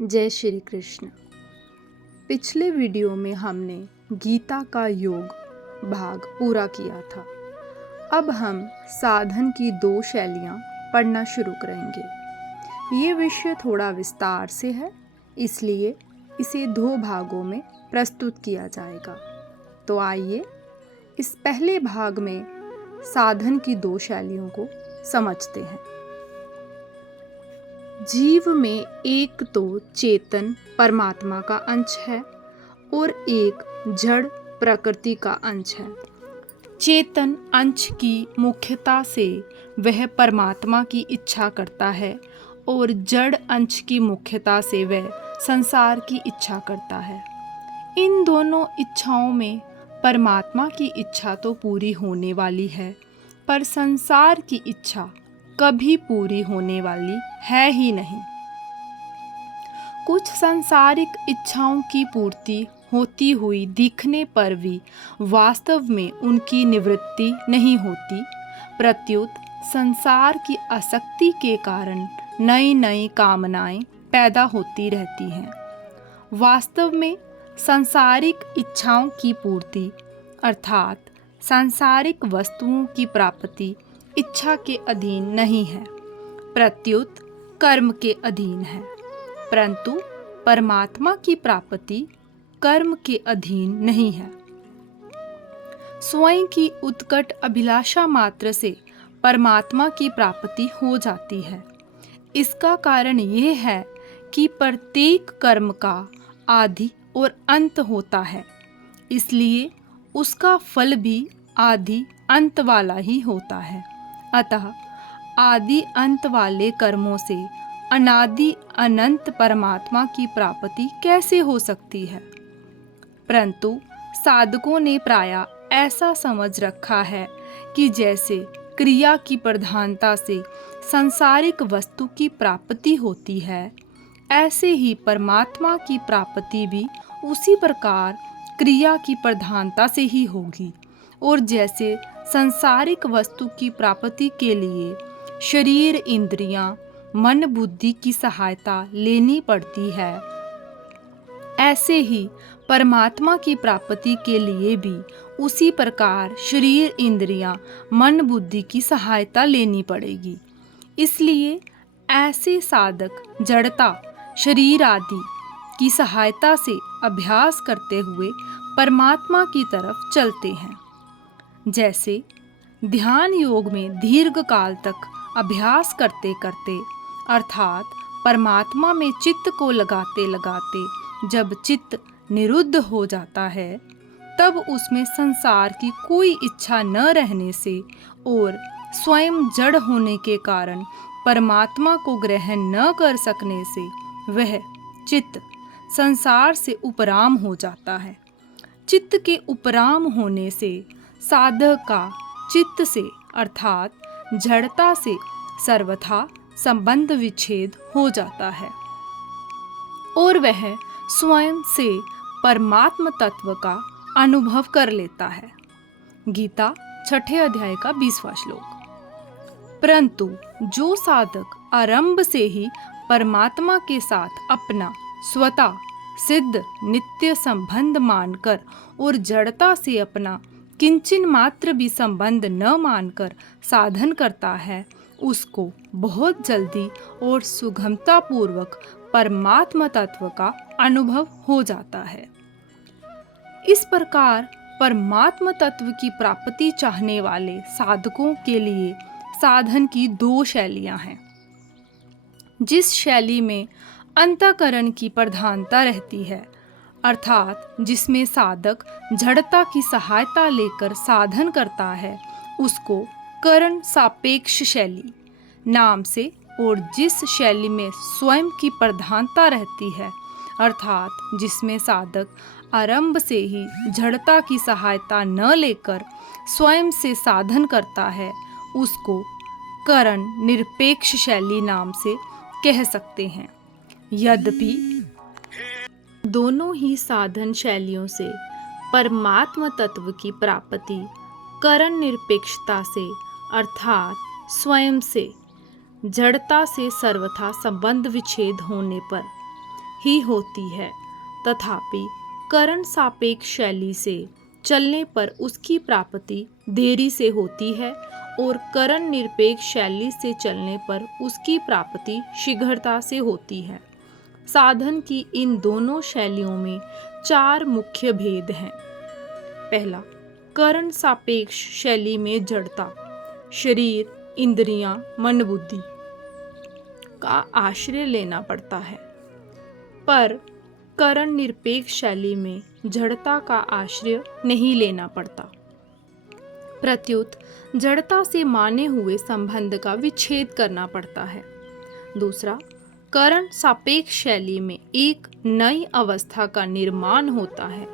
जय श्री कृष्ण। पिछले वीडियो में हमने गीता का योग भाग पूरा किया था। अब हम साधन की 2 शैलियाँ पढ़ना शुरू करेंगे। ये विषय थोड़ा विस्तार से है, इसलिए इसे 2 भागों में प्रस्तुत किया जाएगा। तो आइए इस पहले भाग में साधन की 2 शैलियों को समझते हैं। जीव में एक तो चेतन परमात्मा का अंश है और एक जड़ प्रकृति का अंश है। चेतन अंश की मुख्यता से वह परमात्मा की इच्छा करता है और जड़ अंश की मुख्यता से वह संसार की इच्छा करता है। इन दोनों इच्छाओं में परमात्मा की इच्छा तो पूरी होने वाली है, पर संसार की इच्छा कभी पूरी होने वाली है ही नहीं। कुछ सांसारिक इच्छाओं की पूर्ति होती हुई दिखने पर भी वास्तव में उनकी निवृत्ति नहीं होती। प्रत्युत संसार की आसक्ति के कारण नई नई कामनाएं पैदा होती रहती हैं। वास्तव में सांसारिक इच्छाओं की पूर्ति अर्थात सांसारिक वस्तुओं की प्राप्ति इच्छा के अधीन नहीं है, प्रत्युत कर्म के अधीन है। परंतु परमात्मा की प्राप्ति कर्म के अधीन नहीं है। स्वयं की उत्कट अभिलाषा मात्र से परमात्मा की प्राप्ति हो जाती है। इसका कारण यह है कि प्रत्येक कर्म का आदि और अंत होता है, इसलिए उसका फल भी आदि अंत वाला ही होता है। अतः आदि अंत वाले कर्मों से अनादि अनंत परमात्मा की प्राप्ति कैसे हो सकती है? परंतु साधकों ने प्रायः ऐसा समझ रखा है कि जैसे क्रिया की प्रधानता से सांसारिक वस्तु की प्राप्ति होती है, ऐसे ही परमात्मा की प्राप्ति भी उसी प्रकार क्रिया की प्रधानता से ही होगी। और जैसे सांसारिक वस्तु की प्राप्ति के लिए शरीर, इंद्रियां, मन, बुद्धि की सहायता लेनी पड़ती है, ऐसे ही परमात्मा की प्राप्ति के लिए भी उसी प्रकार शरीर, इंद्रियां, मन, बुद्धि की सहायता लेनी पड़ेगी। इसलिए ऐसे साधक जड़ता, शरीर आदि की सहायता से अभ्यास करते हुए परमात्मा की तरफ चलते हैं। जैसे ध्यान योग में दीर्घ काल तक अभ्यास करते करते अर्थात परमात्मा में चित्त को लगाते लगाते जब चित्त निरुद्ध हो जाता है, तब उसमें संसार की कोई इच्छा न रहने से और स्वयं जड़ होने के कारण परमात्मा को ग्रहण न कर सकने से वह चित्त संसार से उपराम हो जाता है। चित्त के उपराम होने से साधक का चित्त से अर्थात जड़ता से सर्वथा संबंध विच्छेद हो जाता है और वह स्वयं से परमात्म तत्व का अनुभव कर लेता है। गीता 6 अध्याय का 20वां श्लोक। परंतु जो साधक आरंभ से ही परमात्मा के साथ अपना स्वतः सिद्ध नित्य संबंध मानकर और जड़ता से अपना किंचन मात्र भी संबंध न मानकर साधन करता है, उसको बहुत जल्दी और सुगमता पूर्वक परमात्मा तत्व का अनुभव हो जाता है। इस प्रकार परमात्मा तत्व की प्राप्ति चाहने वाले साधकों के लिए साधन की 2 शैलियां हैं। जिस शैली में अंतःकरण की प्रधानता रहती है, अर्थात जिसमें साधक जड़ता की सहायता लेकर साधन करता है, उसको करण सापेक्ष शैली नाम से, और जिस शैली में स्वयं की प्रधानता रहती है, अर्थात जिसमें साधक आरंभ से ही जड़ता की सहायता न लेकर स्वयं से साधन करता है, उसको करण निरपेक्ष शैली नाम से कह सकते हैं। यद्यपि दोनों ही साधन शैलियों से परमात्म तत्व की प्राप्ति करण निरपेक्षता से अर्थात स्वयं से जड़ता से सर्वथा संबंध विच्छेद होने पर ही होती है। तथापि करण सापेक्ष शैली से चलने पर उसकी प्राप्ति देरी से होती है और करण निरपेक्ष शैली से चलने पर उसकी प्राप्ति शीघ्रता से होती है। साधन की इन दोनों शैलियों में 4 मुख्य भेद हैं। पहला, करण सापेक्ष शैली में जड़ता, शरीर, इंद्रियां, मन, बुद्धि का आश्रय लेना पड़ता है, पर करण निरपेक्ष शैली में जड़ता का आश्रय नहीं लेना पड़ता। प्रत्युत जड़ता से माने हुए संबंध का विच्छेद करना पड़ता है। दूसरा, करण सापेक्ष शैली में एक नई अवस्था का निर्माण होता है,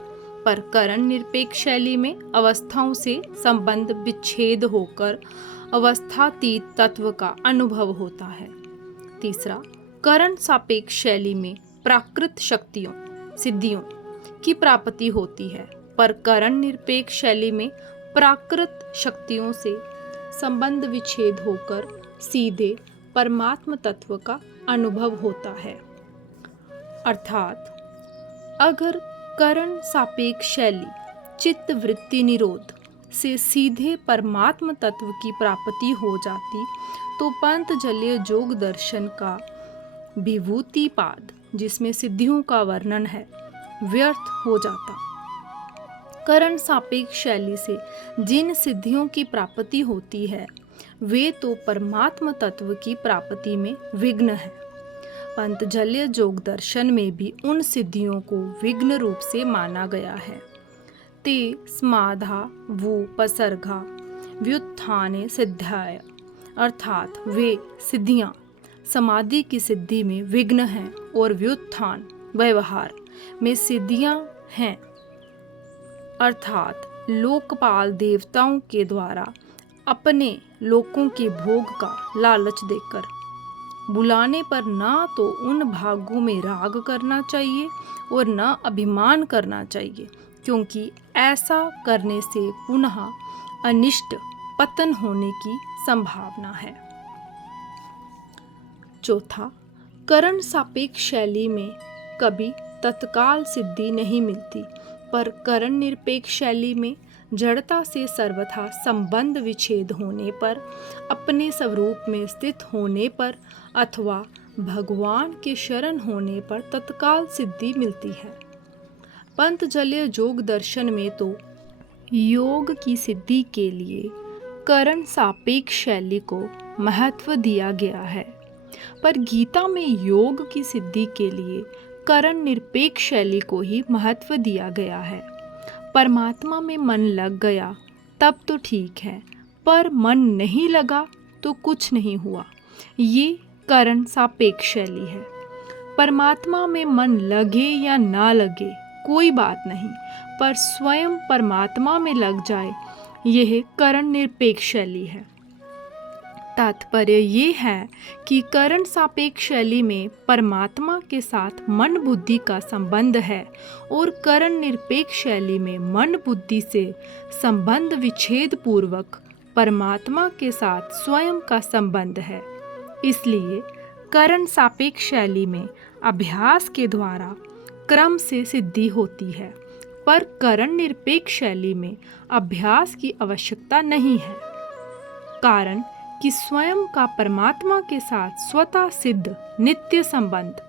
पर करण निरपेक्ष शैली में अवस्थाओं से संबंध विच्छेद होकर अवस्थातीत तत्व का अनुभव होता है। तीसरा, करण सापेक्ष शैली में प्राकृत शक्तियों, सिद्धियों की प्राप्ति होती है, पर करण निरपेक्ष शैली में प्राकृत शक्तियों से संबंध विच्छेद होकर सीधे परमात्म तत्व का अनुभव होता है। अर्थात अगर करण सापेक्ष शैली चित्त वृत्ति निरोध से सीधे परमात्म तत्व की प्राप्ति हो जाती तो पंतजलीय योग दर्शन का विभूतिपाद, जिसमें सिद्धियों का वर्णन है, व्यर्थ हो जाता। करण सापेक्ष शैली से जिन सिद्धियों की प्राप्ति होती है वे तो परमात्म तत्व की प्राप्ति में विघ्न है। पंतजलीय योग दर्शन में भी उन सिद्धियों को विघ्न रूप से माना गया है। ते स्माधा वुपसर्गा व्युत्थाने सिद्धाय, अर्थात वे सिद्धियां समाधि की सिद्धि में विघ्न हैं और व्युत्थान व्यवहार में सिद्धियां हैं, अर्थात लोकपाल देवताओं के द्वारा अपने लोकों के भोग का लालच देकर बुलाने पर ना तो उन भागों में राग करना चाहिए और न अभिमान करना चाहिए, क्योंकि ऐसा करने से पुनः अनिष्ट पतन होने की संभावना है। चौथा, करण सापेक्ष शैली में कभी तत्काल सिद्धि नहीं मिलती, पर करण निरपेक्ष शैली में जड़ता से सर्वथा संबंध विच्छेद होने पर, अपने स्वरूप में स्थित होने पर अथवा भगवान के शरण होने पर तत्काल सिद्धि मिलती है। पंतजलीय योग दर्शन में तो योग की सिद्धि के लिए करण सापेक्ष शैली को महत्व दिया गया है, पर गीता में योग की सिद्धि के लिए करण निरपेक्ष शैली को ही महत्व दिया गया है। परमात्मा में मन लग गया तब तो ठीक है, पर मन नहीं लगा तो कुछ नहीं हुआ। ये करण सापेक्ष शैली है। परमात्मा में मन लगे या ना लगे कोई बात नहीं, पर स्वयं परमात्मा में लग जाए, यह करण निरपेक्ष शैली है। तात्पर्य ये है कि करण सापेक्ष शैली में परमात्मा के साथ मन बुद्धि का संबंध है और करण निरपेक्ष शैली में मन बुद्धि से संबंध विच्छेद पूर्वक परमात्मा के साथ स्वयं का संबंध है। इसलिए करण सापेक्ष शैली में अभ्यास के द्वारा क्रम से सिद्धि होती है, पर करण निरपेक्ष शैली में अभ्यास की आवश्यकता नहीं है, कारण कि स्वयं का परमात्मा के साथ स्वतः सिद्ध नित्य संबंध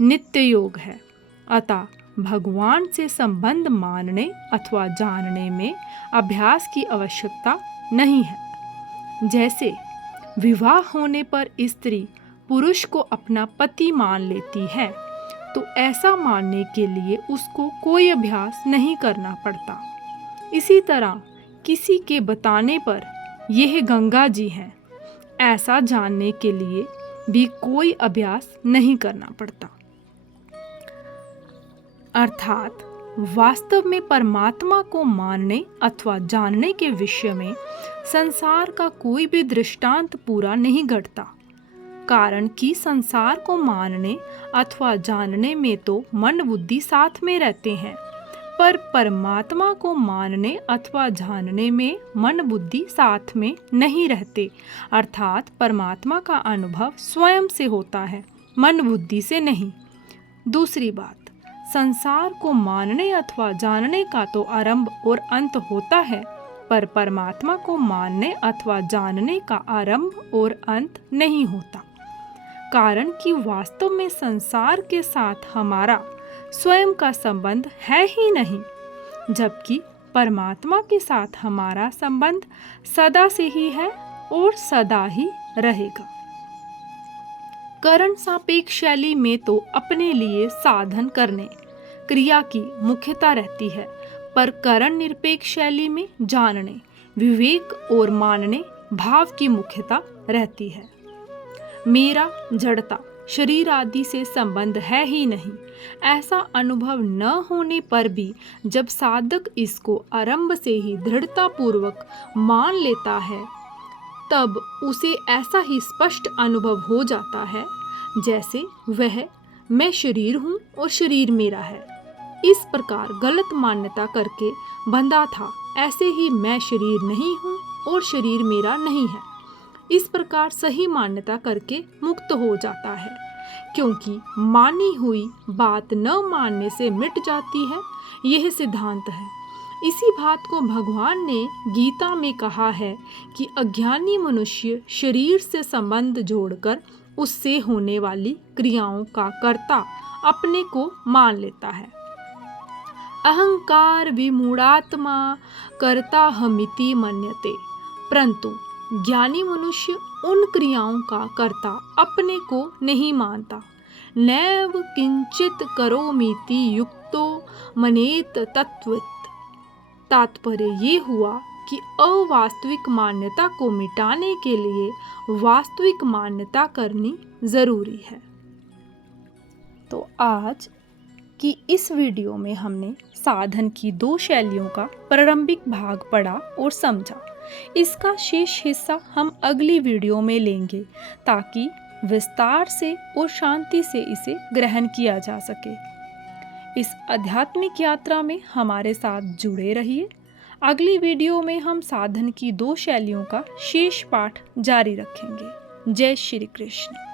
नित्य योग है। अतः भगवान से संबंध मानने अथवा जानने में अभ्यास की आवश्यकता नहीं है। जैसे विवाह होने पर स्त्री पुरुष को अपना पति मान लेती है, तो ऐसा मानने के लिए उसको कोई अभ्यास नहीं करना पड़ता। इसी तरह किसी के बताने पर यह गंगा जी हैं, ऐसा जानने के लिए भी कोई अभ्यास नहीं करना पड़ता। अर्थात वास्तव में परमात्मा को मानने अथवा जानने के विषय में संसार का कोई भी दृष्टांत पूरा नहीं घटता, कारण कि संसार को मानने अथवा जानने में तो मन बुद्धि साथ में रहते हैं, पर परमात्मा को मानने अथवा जानने में मन बुद्धि साथ में नहीं रहते। अर्थात परमात्मा का अनुभव स्वयं से होता है, मन बुद्धि से नहीं। दूसरी बात, संसार को मानने अथवा जानने का तो आरंभ और अंत होता है, पर परमात्मा को मानने अथवा जानने का आरंभ और अंत नहीं होता। कारण कि वास्तव में संसार के साथ हमारा स्वयं का संबंध है ही नहीं, जबकि परमात्मा के साथ हमारा संबंध सदा से ही है और सदा ही रहेगा। करण सापेक्ष शैली में तो अपने लिए साधन करने, क्रिया की मुख्यता रहती है, पर करण निरपेक्ष शैली में जानने, विवेक और मानने भाव की मुख्यता रहती है। मेरा जड़ता शरीर आदि से संबंध है ही नहीं, ऐसा अनुभव न होने पर भी जब साधक इसको आरंभ से ही दृढ़ता पूर्वक मान लेता है, तब उसे ऐसा ही स्पष्ट अनुभव हो जाता है जैसे वह मैं शरीर हूँ और शरीर मेरा है। इस प्रकार गलत मान्यता करके बंधा था, ऐसे ही मैं शरीर नहीं हूँ और शरीर मेरा नहीं है। इस प्रकार सही मान्यता करके मुक्त हो जाता है, क्योंकि मानी हुई बात न मानने से मिट जाती है, यह सिद्धांत है। इसी बात को भगवान ने गीता में कहा है कि अज्ञानी मनुष्य शरीर से संबंध जोड़कर उससे होने वाली क्रियाओं का कर्ता अपने को मान लेता है। अहंकार विमूढ़ात्मा कर्ता हमिति मन्यते, परंतु ज्ञानी मनुष्य उन क्रियाओं का कर्ता अपने को नहीं मानता। नैव किंचित करोमीति युक्तो मनेत तत्वित्। तात्पर्य ये हुआ कि अवास्तविक मान्यता को मिटाने के लिए वास्तविक मान्यता करनी जरूरी है। तो आज की इस वीडियो में हमने साधन की 2 शैलियों का प्रारंभिक भाग पढ़ा और समझा। इसका शेष हिस्सा हम अगली वीडियो में लेंगे, ताकि विस्तार से और शांति से इसे ग्रहण किया जा सके। इस आध्यात्मिक यात्रा में हमारे साथ जुड़े रहिए। अगली वीडियो में हम साधन की 2 शैलियों का शेष पाठ जारी रखेंगे। जय श्री कृष्ण।